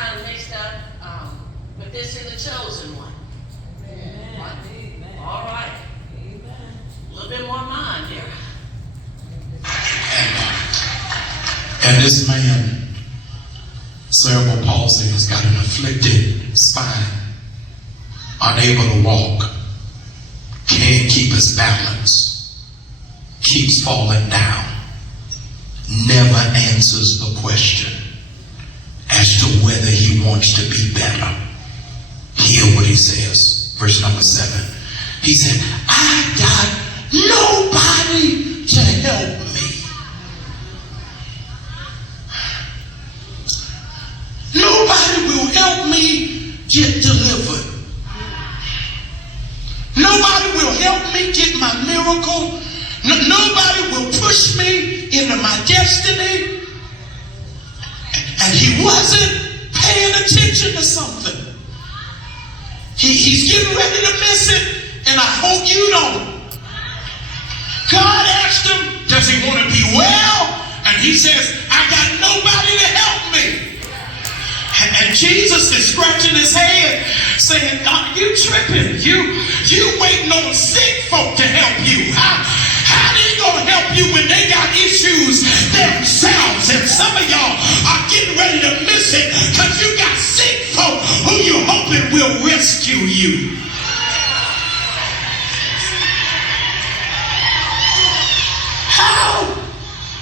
kind of mixed up, but this is the chosen one. Amen. Right? Amen. All right. Amen. A little bit more mind here. And this man, cerebral palsy, has got an afflicted spine, unable to walk, can't keep his balance, keeps falling down, never answers the question as to whether he wants to be better. Hear what he says, verse number 7. He said, I got nobody to help me. Nobody will help me get delivered. Nobody will help me get my miracle. Nobody will push me into my destiny. And he wasn't paying attention to something. He's getting ready to miss it, and I hope you don't. God asked him, does he want to be well? And he says, I got nobody to help me. And Jesus is scratching his head, saying, you tripping. You waiting on sick folk to help you. How they gonna help you when they got issues themselves? And some of y'all are getting ready to miss it because you got sick folk who you hoping will rescue you. How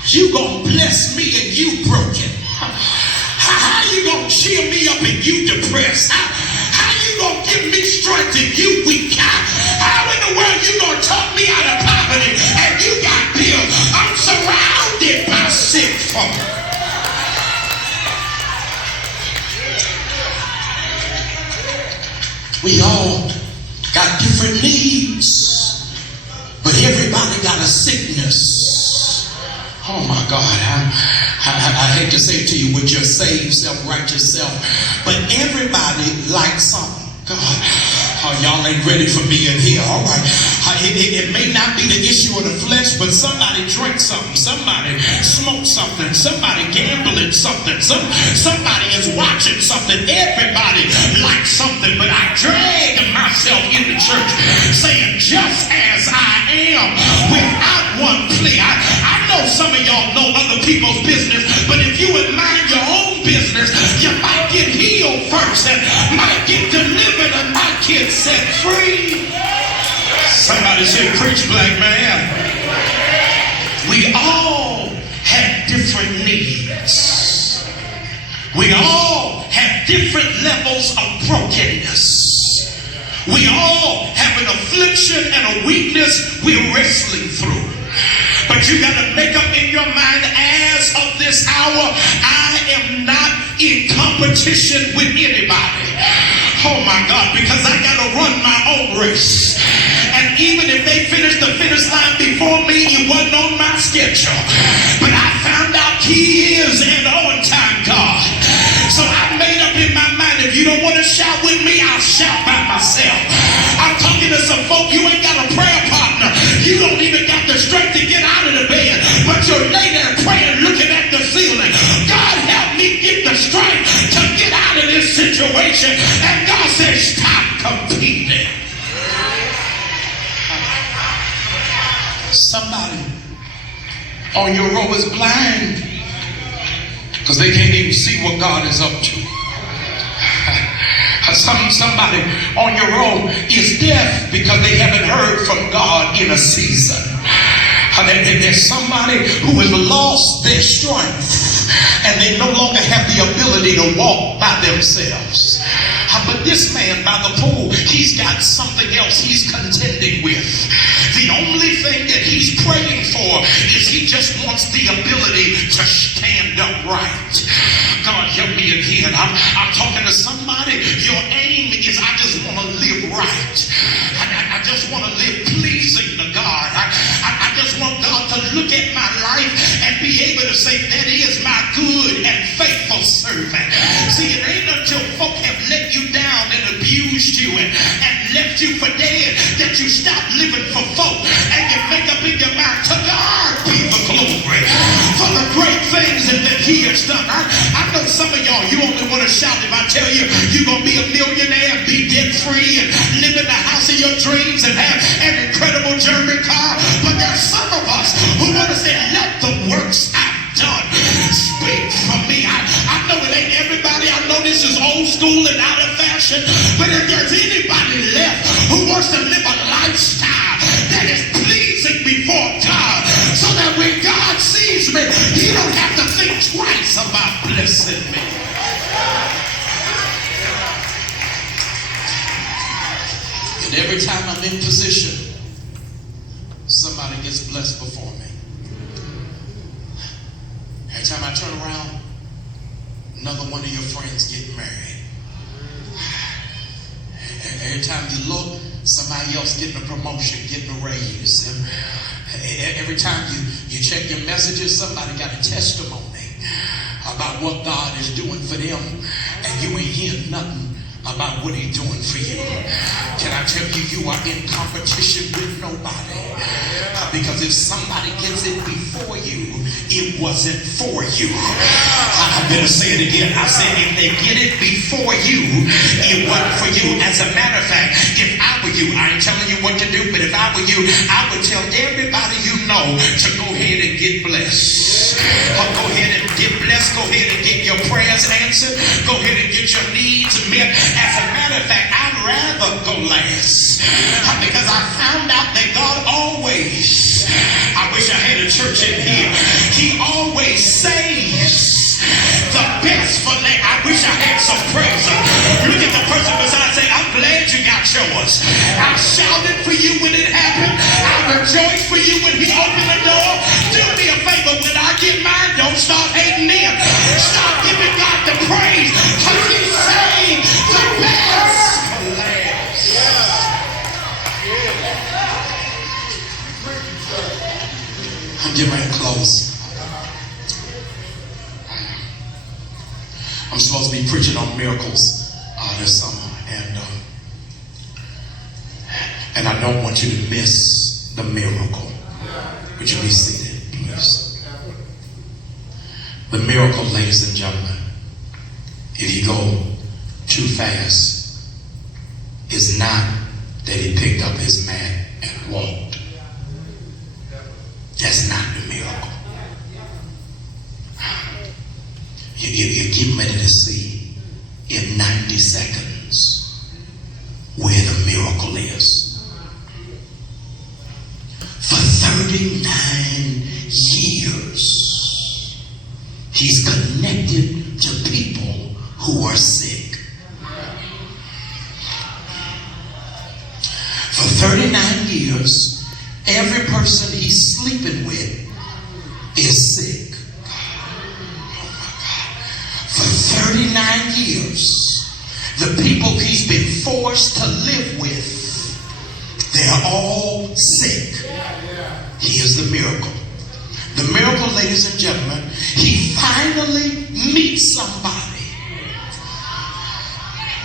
you gonna bless me and you broken? How you gonna cheer me up and you depressed? How you gonna give me strength and you weak? How in the world you gonna talk me out of poverty and you got bills? I'm surrounded by sick folk. We all got different needs, but everybody got a sickness. Oh my God, I hate to say it to you with your saved self-righteous self, but everybody likes something. God, y'all ain't ready for me in here. All right. It may not be the issue of the flesh, but somebody drinks something. Somebody smokes something. Somebody gambling something. Somebody is watching something. Everybody likes something, but I drag myself in the church saying, just as I am, without one plea. I know some of y'all know other people's business, but if you would mind your own business, you might get healed first and might get delivered and might get set free. Somebody say, preach, black man. We all have different needs. We all have different levels of brokenness. We all have an affliction and a weakness we're wrestling through. But you got to make up in your mind, as of this hour, I am not in competition with anybody. Oh my God, because I got to run my own race. And even if they finish the finish line before me, it wasn't on my schedule. But I found out he is an on-time God. So I made up in my mind, if you don't want to shout with me, I'll shout by myself. I'm talking to some folk, you ain't got a prayer partner. You don't even got the strength to get out of the bed, but you're laying there praying, looking at the ceiling. God, help me get the strength to get out of this situation. And God says, stop competing. Somebody on your row is blind because they can't even see what God is up to. Somebody on your row is deaf because they haven't heard from God in a season. There's somebody who has lost their strength and they no longer have the ability to walk by themselves. But this man by the pool, he's got something else he's contending with. The only thing that he's praying for is he just wants the ability to stand upright. God, help me again. I'm talking to somebody. Your aim is, I just want to live right. I just want to live pleasing to God. I just want God to look at my life and be able to say, that is my good and faithful servant. See, it ain't until folk have let you down and abused you and left you for dead that you stop living for folk and you make up in your mind, to God be the glory for the great things that he has done. I know some of y'all, you on only want to shout if I tell you you're going to be a millionaire and be debt free and live in the house of your dreams and have an incredible German car. But there's some of us who want to say, let the works I've done speak for me. I know it ain't everybody. I know this is old school and out of fashion. But if there's anybody left who wants to live a lifestyle that is pleasing before God, so that when God sees me, he don't have to think twice about blessing me. And every time I'm in position, somebody gets blessed before me. Every time I turn around, another one of your friends get married. Every time you look, somebody else getting a promotion, getting a raise. Every time you check your messages, somebody got a testimony about what God is doing for them, and you ain't hearing nothing about what he's doing for you. Can I tell you, you are in competition with nobody. Because if somebody gets it before you, it wasn't for you. I better say it again. I said, if they get it before you, it wasn't for you. As a matter of fact, if I were you, I ain't telling you what to do, but if I were you, I would tell everybody you know to go ahead and get blessed. Go ahead and get blessed. Go ahead and get your prayers answered. Go ahead and get your needs met. As a matter of fact, I'd rather go last. Because I found out that God always, I wish I had a church in here, he always saves the best for last. I wish I had some praise. Look at the person beside, say, I'm glad you got yours. I shouted for you when it happened. I rejoiced for you when he opened the door. Do me a favor, when I get mine, don't start hating them. Start giving God the praise, because he saved the best for last. I'm getting ready to close. I'm supposed to be preaching on miracles this summer, and I don't want you to miss the miracle. Would you be seated, please? The miracle, ladies and gentlemen, if you go too fast, is not that he picked up his mat and walked. That's not the miracle. You're getting ready to see in 90 seconds where the miracle is. For 39 years, he's connected to people who are sick. For 39 years, every person he's sleeping with is sick. For 39 years, the people he's been forced to live with, they're all sick. Here's the miracle. The miracle, ladies and gentlemen, he finally meets somebody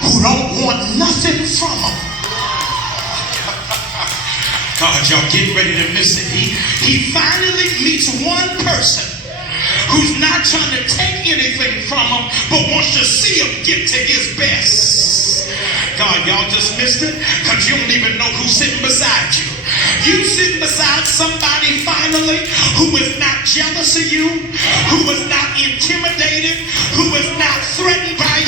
who don't want nothing from him. God, y'all get ready to miss it. He finally meets one person who's not trying to take anything from him, but wants to see him get to his best. God, y'all just missed it because you don't even know who's sitting beside you. You sitting beside somebody finally who is not jealous of you, who is not intimidated, who is not threatened by